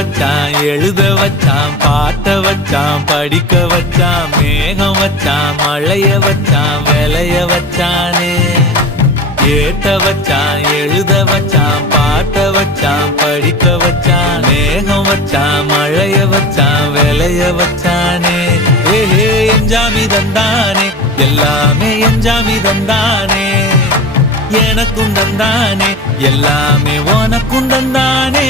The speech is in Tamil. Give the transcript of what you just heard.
வச்சான், எழுத வச்சான், பாட்ட வச்சான், படிக்க வச்சான், மேகம் வச்சான், மழைய வச்சான், விளைய வச்சானே. ஏட்ட வச்சான், எழுத வச்சான், பாட்ட வச்சான், படிக்க வச்சான், மேகம் வச்சான், மழைய வச்சான், விளைய வச்சானே. ஏஹே எஞ்சாமி தந்தானே, எல்லாமே எஞ்சாமி தந்தானே. எனக்கும் தந்தானே, எல்லாமே உனக்கும் தந்தானே.